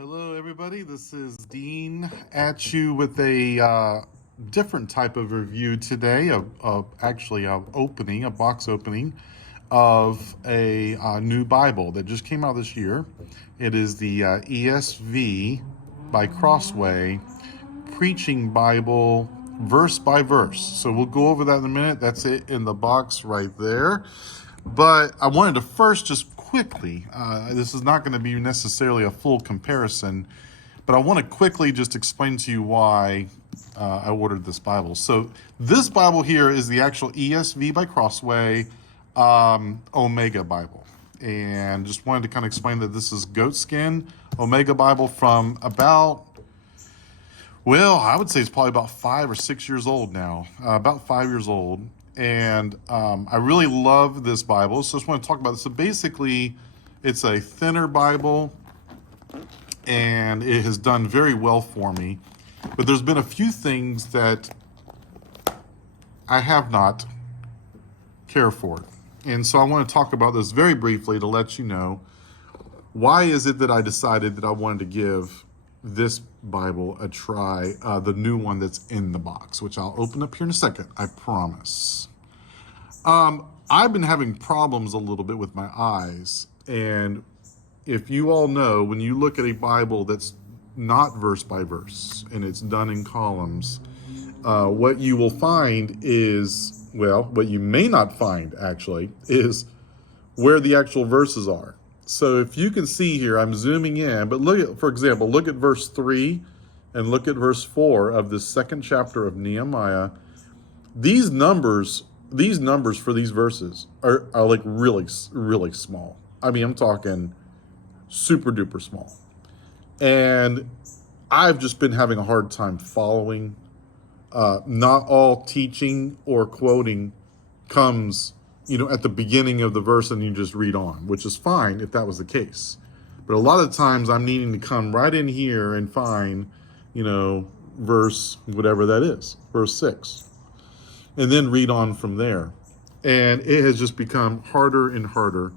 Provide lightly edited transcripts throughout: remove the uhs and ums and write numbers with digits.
Hello, everybody. This is Dean at you with a different type of review today. Actually, a box opening of a new Bible that just came out this year. It is the ESV by Crossway Preaching Bible, verse by verse. So we'll go over that in a minute. That's it in the box right there. But I wanted to first just quickly, this is not going to be necessarily a full comparison, but I want to quickly just explain to you why I ordered this Bible. So this Bible here is the actual ESV by Crossway Omega Bible. And just wanted to kind of explain that this is goatskin Omega Bible from about, well, I would say it's probably about 5 or 6 years old now, about 5 years old. And I really love this Bible, so I just want to talk about this. So basically, it's a thinner Bible, and it has done very well for me. But there's been a few things that I have not cared for. And so I want to talk about this very briefly to let you know why is it that I decided that I wanted to give this Bible a try, the new one that's in the box, which I'll open up here in a second, I promise. I've been having problems a little bit with my eyes, and if you all know, when you look at a Bible that's not verse by verse and it's done in columns, what you will find is, well, what you may not find actually is where the actual verses are. So if you can see here, I'm zooming in, but look at, for example, look at verse 3 and look at verse 4 of the second chapter of Nehemiah. These numbers for these verses are like really, really small. I mean, I'm talking super duper small. And I've just been having a hard time following. Not all teaching or quoting comes at the beginning of the verse and you just read on, which is fine if that was the case. But a lot of times I'm needing to come right in here and find, verse, whatever that is, verse 6, and then read on from there. And it has just become harder and harder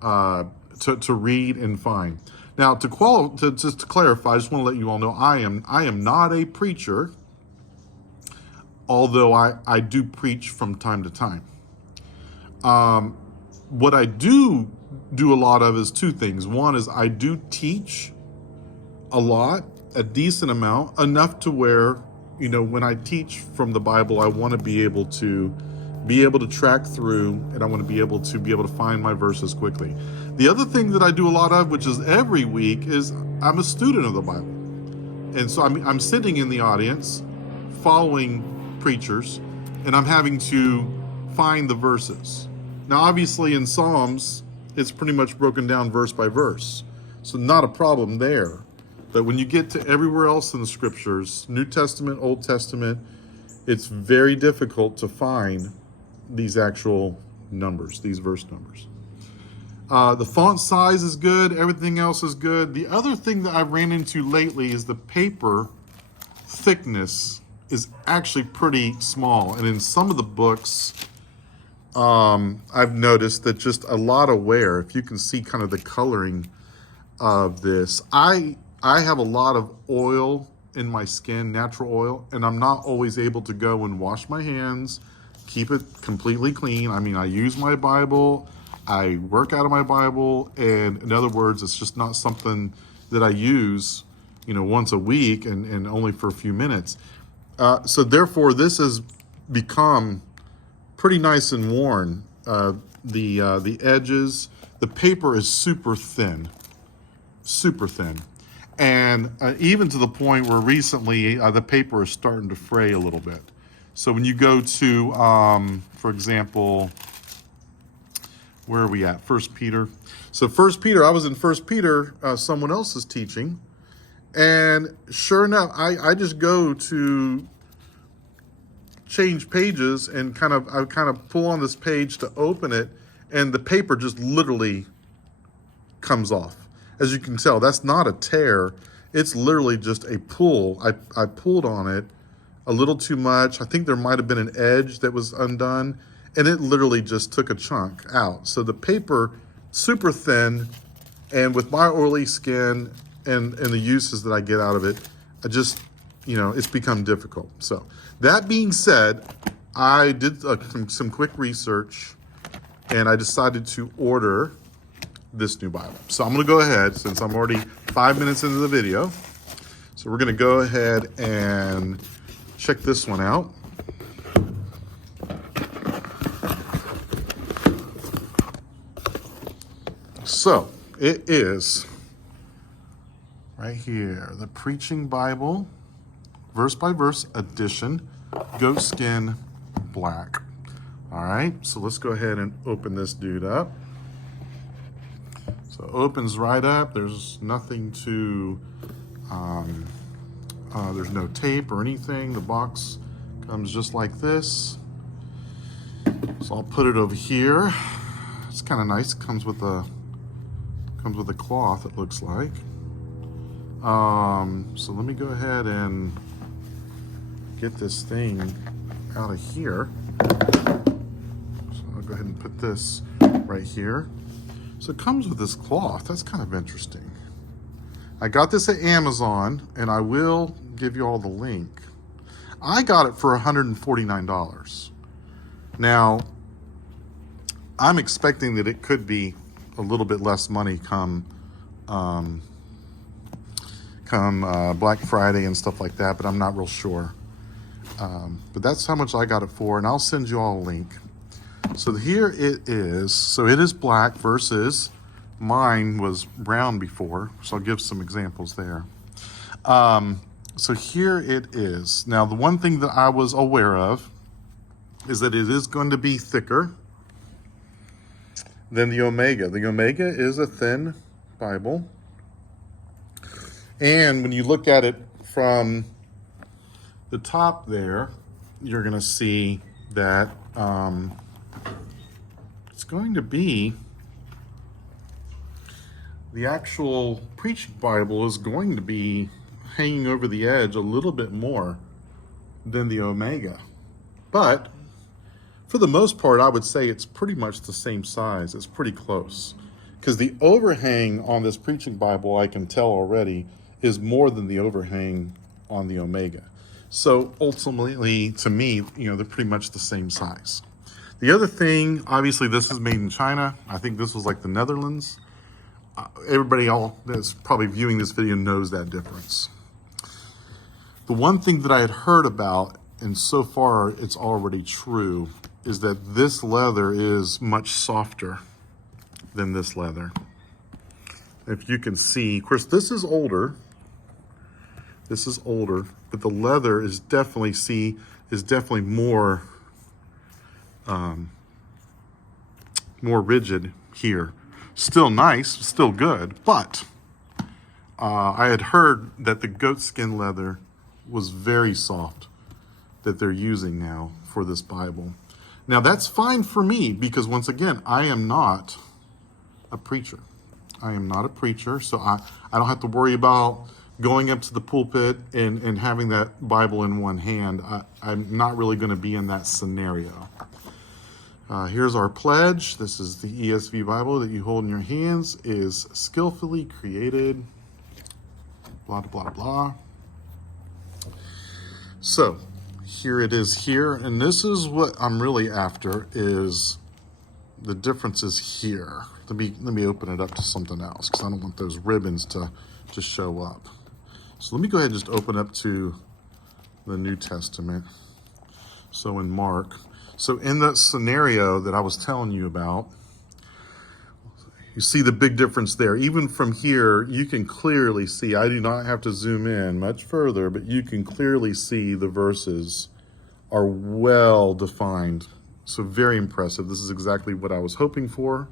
to read and find. Now, just to clarify, I just want to let you all know, I am not a preacher, although I do preach from time to time. What I do a lot of is two things. One is I do teach a decent amount, enough to where, when I teach from the Bible, I want to be able to track through, and I want to be able to find my verses quickly. The other thing that I do a lot of, which is every week, is I'm a student of the Bible. And so I'm sitting in the audience following preachers, and I'm having to find the verses. Now, obviously in Psalms, it's pretty much broken down verse by verse. So not a problem there. But when you get to everywhere else in the scriptures, New Testament, Old Testament, it's very difficult to find these actual numbers, these verse numbers. The font size is good. Everything else is good. The other thing that I've ran into lately is the paper thickness is actually pretty small. And in some of the books, I've noticed that just a lot of wear. If you can see kind of the coloring of this, I have a lot of oil in my skin, natural oil, and I'm not always able to go and wash my hands, keep it completely clean. I mean, I use my Bible, I work out of my Bible, and in other words, it's just not something that I use, once a week and only for a few minutes. So therefore, this has become pretty nice and worn. The edges, the paper is super thin. And even to the point where recently the paper is starting to fray a little bit. So when you go to, for example, where are we at? 1 Peter. So 1 Peter, I was in 1 Peter, someone else is teaching. And sure enough, I just go to change pages and I kind of pull on this page to open it, and the paper just literally comes off. As you can tell, that's not a tear. It's literally just a pull. I pulled on it a little too much. I think there might have been an edge that was undone, and it literally just took a chunk out. So the paper, super thin, and with my oily skin, and the uses that I get out of it, I just, it's become difficult. So that being said, I did some quick research, and I decided to order this new Bible. So I'm going to go ahead, since I'm already 5 minutes into the video. So we're going to go ahead and check this one out. So it is right here, the Preaching Bible, verse by verse edition, goatskin black. All right, so let's go ahead and open this dude up. So it opens right up. There's nothing to, there's no tape or anything. The box comes just like this. So I'll put it over here. It's kind of nice. It comes with a cloth, it looks like. So let me go ahead and get this thing out of here. So I'll go ahead and put this right here. So it comes with this cloth. That's kind of interesting. I got this at Amazon, and I will give you all the link. I got it for $149. Now, I'm expecting that it could be a little bit less money come Black Friday and stuff like that, but I'm not real sure. But that's how much I got it for, and I'll send you all a link. So here it is. So it is black versus mine was brown before. So I'll give some examples there. So here it is. Now, the one thing that I was aware of is that it is going to be thicker than the Omega. The Omega is a thin Bible. And when you look at it from the top there, you're going to see that it's going to be, the actual Preaching Bible is going to be hanging over the edge a little bit more than the Omega. But for the most part, I would say it's pretty much the same size. It's pretty close. Because the overhang on this Preaching Bible, I can tell already, is more than the overhang on the Omega. So ultimately, to me, they're pretty much the same size. The other thing, obviously, this is made in China. I think this was like the Netherlands. Everybody that's probably viewing this video knows that difference. The one thing that I had heard about, and so far it's already true, is that this leather is much softer than this leather. If you can see, of course, this is older. This is older, but the leather is definitely more more rigid here. Still nice, still good, but I had heard that the goatskin leather was very soft that they're using now for this Bible. Now that's fine for me because once again, I am not a preacher. I am not a preacher, so I don't have to worry about going up to the pulpit and having that Bible in one hand. I'm not really going to be in that scenario. Here's our pledge. This is the ESV Bible that you hold in your hands, is skillfully created, blah, blah, blah. So here it is here, and this is what I'm really after, is the differences here. Let me open it up to something else because I don't want those ribbons to show up. So let me go ahead and just open up to the New Testament. So in Mark. So in that scenario that I was telling you about, you see the big difference there. Even from here, you can clearly see, I do not have to zoom in much further, but you can clearly see the verses are well defined. So very impressive. This is exactly what I was hoping for.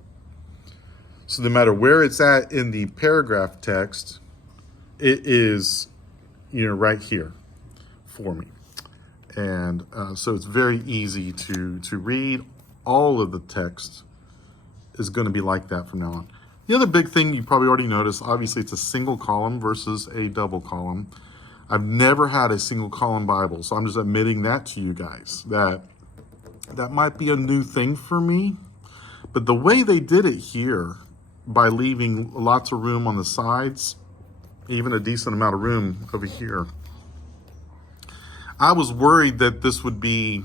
So no matter where it's at in the paragraph text, it is, right here for me. And so it's very easy to read. All of the text is going to be like that from now on. The other big thing you probably already noticed, obviously it's a single column versus a double column. I've never had a single column Bible, so I'm just admitting that to you guys. That might be a new thing for me. But the way they did it here, by leaving lots of room on the sides, even a decent amount of room over here. I was worried that this would be,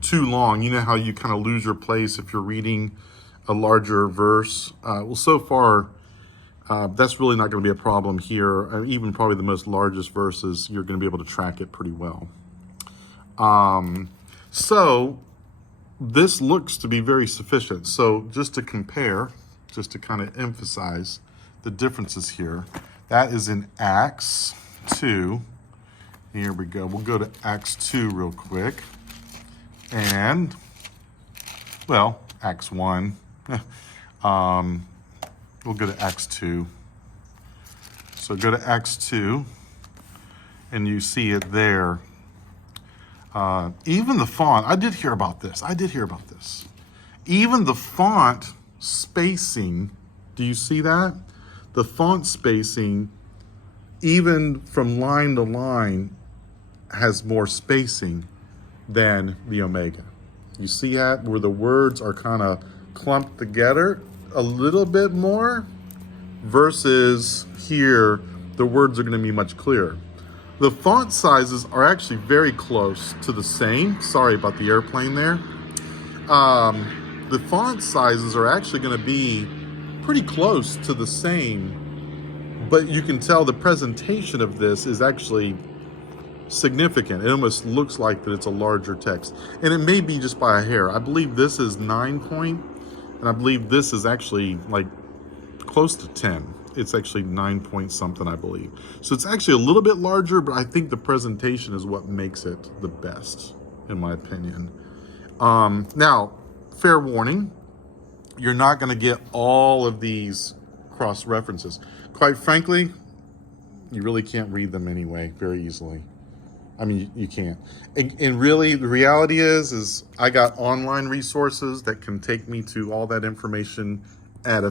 too long. You know how you kind of lose your place if you're reading a larger verse. Well, so far, that's really not going to be a problem here. Or even probably the most largest verses, you're going to be able to track it pretty well. So this looks to be very sufficient. So just to compare, just to kind of emphasize the differences here, that is in Acts 2. Here we go. We'll go to Acts 2 real quick. And, well, Acts 1. We'll go to Acts 2. So go to Acts 2, and you see it there. Even the font, I did hear about this. Even the font spacing, do you see that? The font spacing, even from line to line, has more spacing than the Omega. You see that? Where the words are kind of clumped together a little bit more, versus here, the words are going to be much clearer. The font sizes are actually very close to the same. Sorry about the airplane there. The font sizes are actually going to be pretty close to the same, but you can tell the presentation of this is actually significant. It almost looks like that it's a larger text, and it may be just by a hair. I believe this is 9 point, and I believe this is actually like close to 10. It's actually 9 point something, I believe. So it's actually a little bit larger, but I think the presentation is what makes it the best, in my opinion. Now, fair warning, you're not going to get all of these cross references. Quite frankly, you really can't read them anyway very easily. I mean, you can't. And really, the reality is I got online resources that can take me to all that information at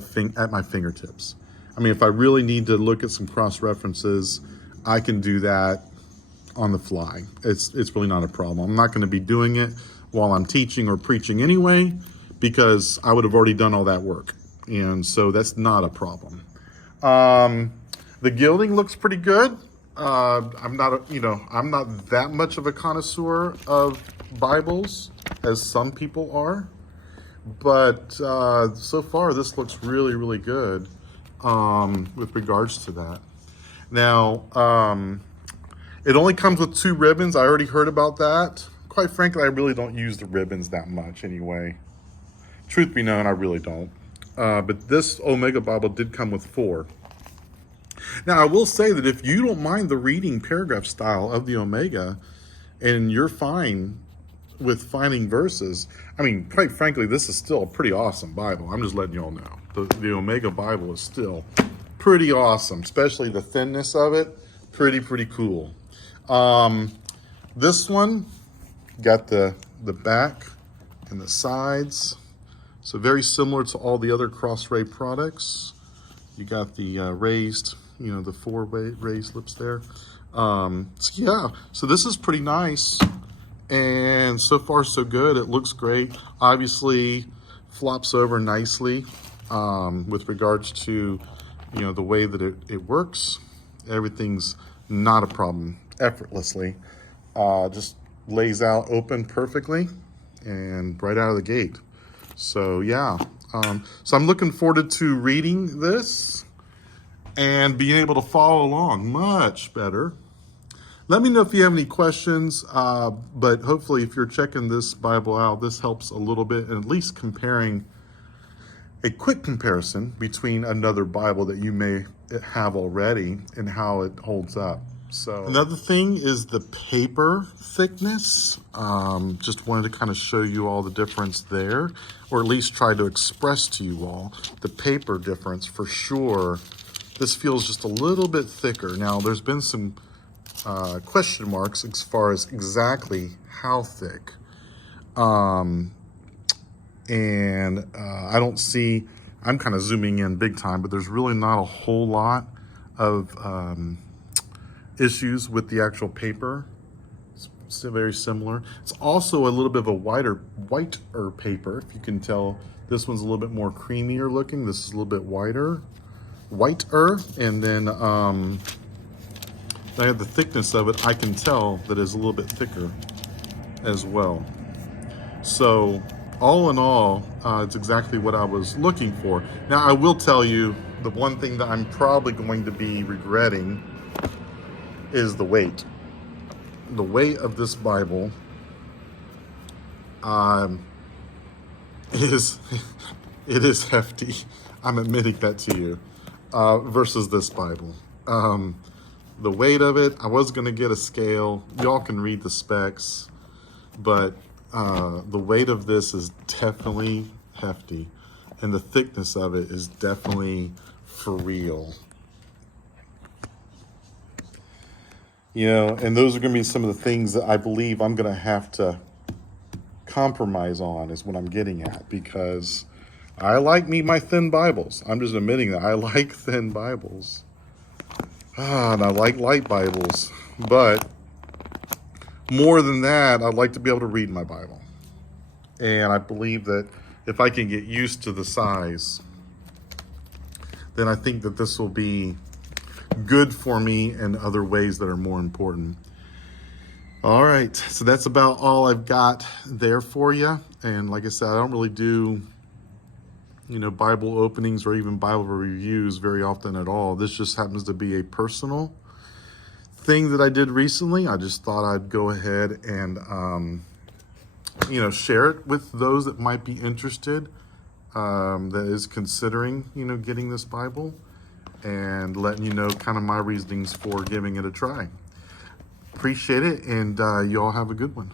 my fingertips. I mean, if I really need to look at some cross references, I can do that on the fly. It's really not a problem. I'm not going to be doing it while I'm teaching or preaching anyway, because I would have already done all that work. And so that's not a problem. The gilding looks pretty good. I'm not that much of a connoisseur of Bibles as some people are, but so far this looks really, really good with regards to that. Now, it only comes with 2 ribbons. I already heard about that. Quite frankly, I really don't use the ribbons that much anyway. Truth be known, I really don't. But this Omega Bible did come with 4. Now, I will say that if you don't mind the reading paragraph style of the Omega, and you're fine with finding verses, I mean, quite frankly, this is still a pretty awesome Bible. I'm just letting you all know. The Omega Bible is still pretty awesome, especially the thinness of it. Pretty cool. This one got the back and the sides. So very similar to all the other Crossway products. You got the raised, the 4 raised lips there. So this is pretty nice. And so far so good. It looks great. Obviously flops over nicely with regards to, the way that it works. Everything's not a problem effortlessly. Just lays out open perfectly and right out of the gate. So yeah, so I'm looking forward to reading this and being able to follow along much better. Let me know if you have any questions, but hopefully if you're checking this Bible out, this helps a little bit, and at least comparing a quick comparison between another Bible that you may have already and how it holds up. So another thing is the paper thickness. Just wanted to kind of show you all the difference there, or at least try to express to you all the paper difference for sure. This feels just a little bit thicker. Now, there's been some question marks as far as exactly how thick. I don't see, I'm kind of zooming in big time, but there's really not a whole lot of issues with the actual paper. It's very similar. It's also a little bit of a whiter paper. If you can tell, this one's a little bit more creamier looking. This is a little bit whiter. whiter, and then I have the thickness of it. I can tell that it's a little bit thicker as well. So all in all, it's exactly what I was looking for. Now, I will tell you, the one thing that I'm probably going to be regretting is the weight. The weight of this Bible is it is hefty. I'm admitting that to you, versus this Bible. The weight of it, I was going to get a scale. Y'all can read the specs, but the weight of this is definitely hefty, and the thickness of it is definitely for real. And those are going to be some of the things that I believe I'm going to have to compromise on, is what I'm getting at, because I like my thin Bibles. I'm just admitting that I like thin Bibles. And I like light Bibles. But more than that, I'd like to be able to read my Bible. And I believe that if I can get used to the size, then I think that this will be good for me in other ways that are more important. All right, so that's about all I've got there for you. And like I said, I don't really do, Bible openings or even Bible reviews very often at all. This just happens to be a personal thing that I did recently. I just thought I'd go ahead and, share it with those that might be interested, that is considering, getting this Bible, and letting you know kind of my reasonings for giving it a try. Appreciate it, and you all have a good one.